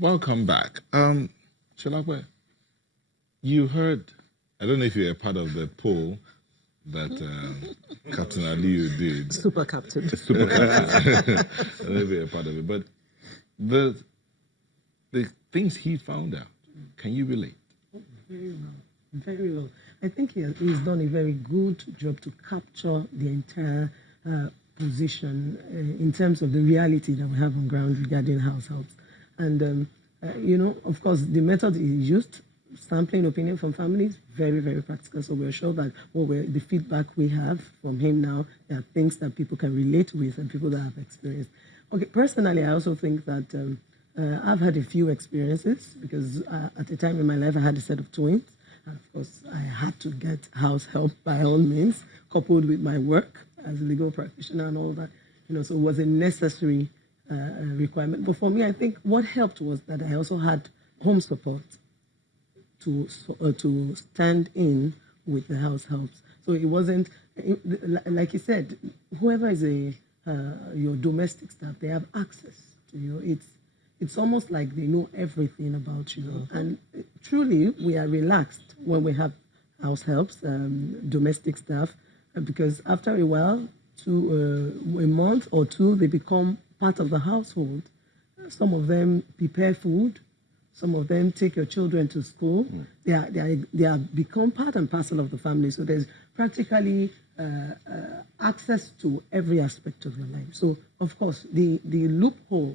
Welcome back. Shalakwe, you heard, I don't know if you were part of the poll that Captain Aliyu did. Super Captain. Super Captain. I don't know if you were part of it, but the things he found out, can you relate? Very well. Very well. I think he's done a very good job to capture the entire position in terms of the reality that we have on ground regarding households. And, of course, the method he used, sampling opinion from families, very, very practical. So we're sure that the feedback we have from him now, there are things that people can relate with and people that have experienced. Okay, personally, I also think that I've had a few experiences because at a time in my life I had a set of twins. And of course, I had to get house help by all means, coupled with my work as a legal practitioner and all that. So it was a necessary requirement. But for me, I think what helped was that I also had home support to stand in with the house helps. So it wasn't, like you said, whoever is your domestic staff, they have access to you. It's almost like they know everything about you. Mm-hmm. And truly, we are relaxed when we have house helps, domestic staff, because after a while, a month or two, they become part of the household. Some of them prepare food. Some of them take your children to school. Mm. They are become part and parcel of the family. So there's practically access to every aspect of your life. So, of course, the loophole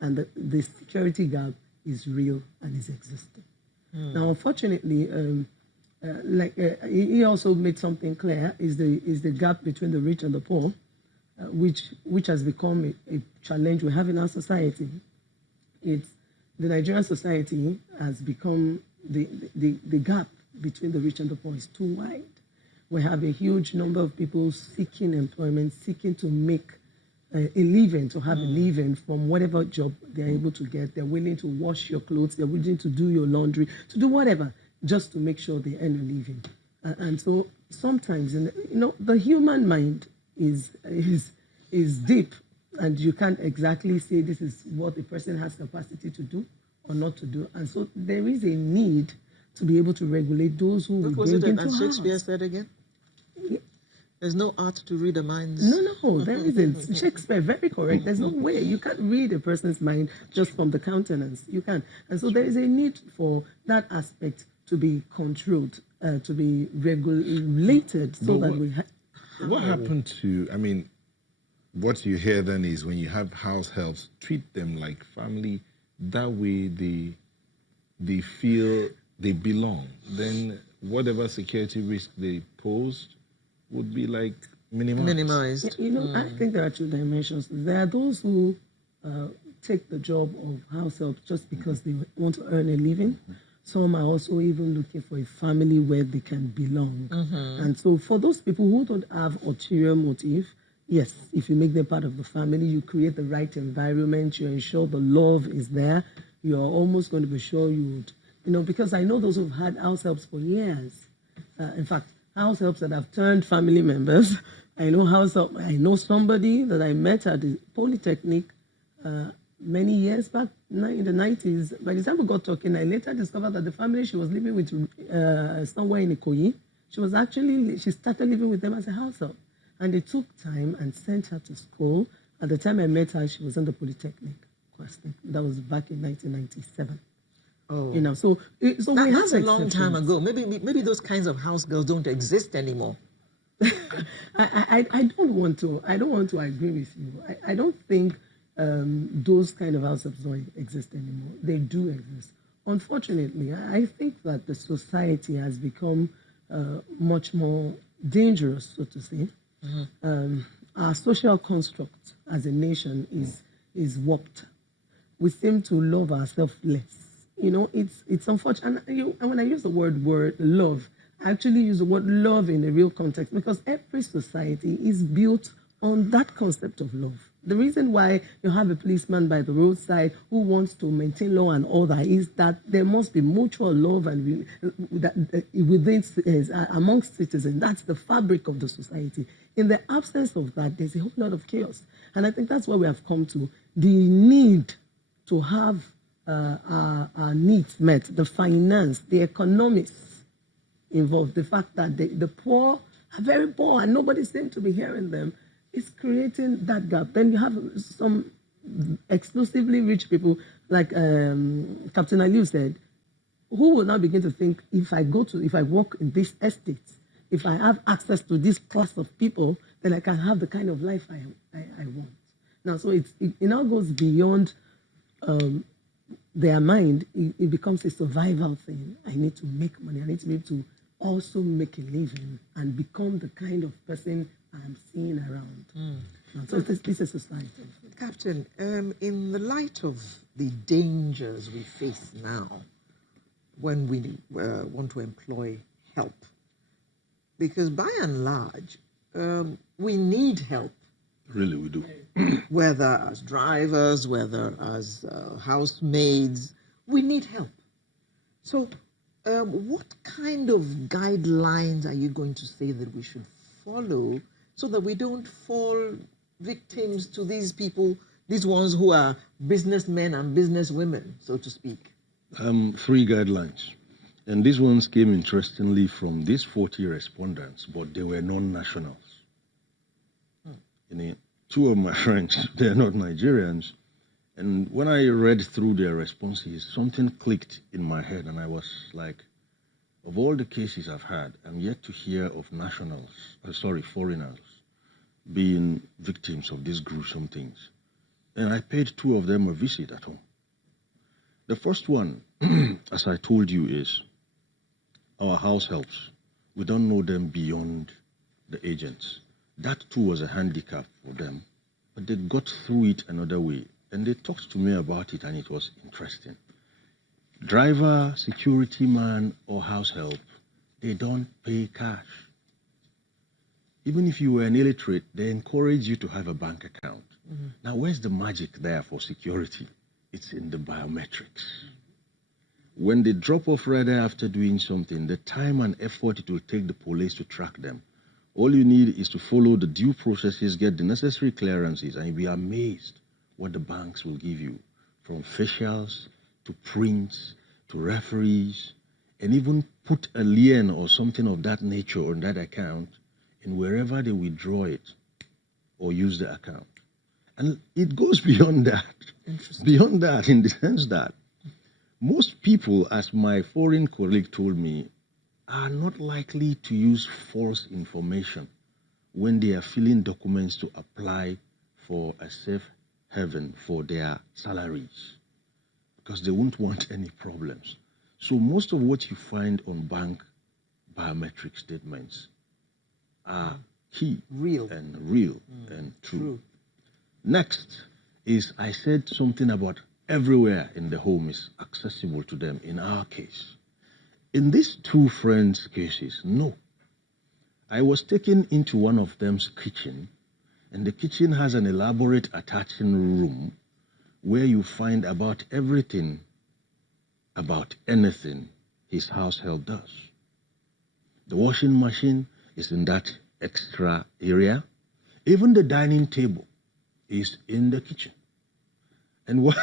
and the security gap is real and is existing. Mm. Now, unfortunately, he also made something clear, is the gap between the rich and the poor, which has become a challenge we have in our society. The Nigerian society has become, the gap between the rich and the poor is too wide. We have a huge number of people seeking employment, seeking to make a living, to have a living from whatever job they're able to get. They're willing to wash your clothes, they're willing to do your laundry, to do whatever, just to make sure they earn a living. And so sometimes, the human mind is deep, and you can't exactly say this is what a person has capacity to do or not to do. And so there is a need to be able to regulate those who will bring into as Shakespeare said again? There's no art to read a mind's... No, there isn't. Shakespeare, very correct. There's no way. You can't read a person's mind just from the countenance. You can't. And so there is a need for that aspect to be controlled, to be regulated, so that we... What happened to, what you hear then is when you have house helps, treat them like family. That way they feel they belong. Then whatever security risk they posed would be like minimized. I think there are two dimensions. There are those who take the job of house help just because they want to earn a living. Some are also even looking for a family where they can belong. Mm-hmm. And so for those people who don't have ulterior motive, yes, if you make them part of the family, you create the right environment, you ensure the love is there, you're almost going to be sure you would, because I know those who've had house helps for years. In fact, house helps that have turned family members. I know somebody that I met at the Polytechnic many years back in the 90s. By the time we got talking, I later discovered that the family she was living with somewhere in Ikoyi, she started living with them as a house help. And they took time and sent her to school. At the time I met her, she was in the Polytechnic. That was back in 1997. Oh, so that's a long time ago. Maybe those kinds of house girls don't exist anymore. I don't want to agree with you. I don't think those kind of house helps don't exist anymore. They do exist. Unfortunately, I think that the society has become much more dangerous, so to say. Mm-hmm. Our social construct as a nation is warped. We seem to love ourselves less. It's unfortunate. And when I use the word love, I actually use the word love in a real context, because every society is built on that concept of love. The reason why you have a policeman by the roadside who wants to maintain law and order is that there must be mutual love and amongst citizens. That's the fabric of the society. In the absence of that, there's a whole lot of chaos. And I think that's where we have come to. The need to have our needs met, the finance, the economics involved, the fact that the poor are very poor and nobody seems to be hearing them, is creating that gap. Then you have some exclusively rich people, like Captain Aliyu said, who will now begin to think, if I work in this estate, if I have access to this class of people, then I can have the kind of life I want. Now, so it now goes beyond their mind. It becomes a survival thing. I need to make money. I need to be able to also make a living and become the kind of person I'm seeing around. So this is society. Captain, in the light of the dangers we face now when we want to employ help, because by and large, we need help. Really, we do. Whether as drivers, whether as housemaids, we need help. So what kind of guidelines are you going to say that we should follow so that we don't fall victims to these people, these ones who are businessmen and businesswomen, so to speak? 3 guidelines. And these ones came interestingly from these 40 respondents, but they were non-nationals. You know, 2 of my friends, they're not Nigerians. And when I read through their responses, something clicked in my head, and I was like, of all the cases I've had, I'm yet to hear of foreigners being victims of these gruesome things. And I paid 2 of them a visit at home. The first one, as I told you, is our house helps. We don't know them beyond the agents. That too was a handicap for them, but they got through it another way. And they talked to me about it, and it was interesting. Driver, security man, or house help, they don't pay cash. Even if you were an illiterate, they encourage you to have a bank account. Now, where's the magic there for security? It's in the biometrics. When they drop off radar after doing something, the time and effort it will take the police to track them, all you need is to follow the due processes, get the necessary clearances, and you'll be amazed what the banks will give you, from facials to prints to referees, and even put a lien or something of that nature on that account in wherever they withdraw it or use the account. And it goes beyond that. Beyond that, in the sense that most people, as my foreign colleague told me, are not likely to use false information when they are filling documents to apply for a safe haven for their salaries, because they won't want any problems. So most of what you find on bank biometric statements are key, real and true. Next is, I said something about everywhere in the home is accessible to them in our case. In these 2 friends' cases, no. I was taken into one of them's kitchen, and the kitchen has an elaborate attaching room where you find about everything, about anything his house help does. The washing machine is in that extra area. Even the dining table is in the kitchen. And what,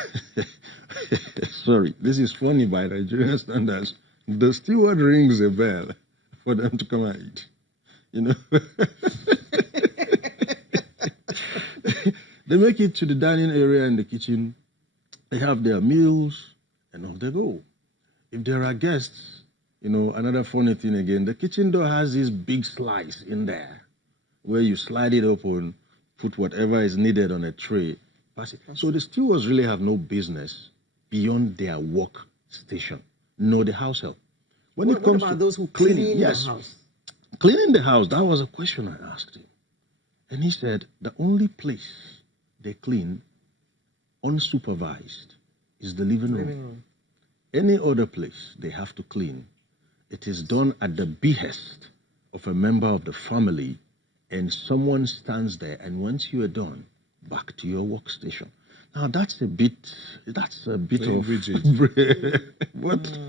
sorry, this is funny by Nigerian standards. The steward rings a bell for them to come and eat. You know? They make it to the dining area in the kitchen. They have their meals, and off they go. If there are guests, you know, another funny thing again, the kitchen door has this big slice in there where you slide it open, put whatever is needed on a tray, pass it. So the stewards really have no business beyond their work station, nor the house help. When it comes to those who cleaning, clean the house? Cleaning the house, that was a question I asked him. And he said the only place they clean unsupervised is the living room. Any other place they have to clean, it is done at the behest of a member of the family, and someone stands there, and once you are done, back to your workstation. Now that's a bit of rigid. but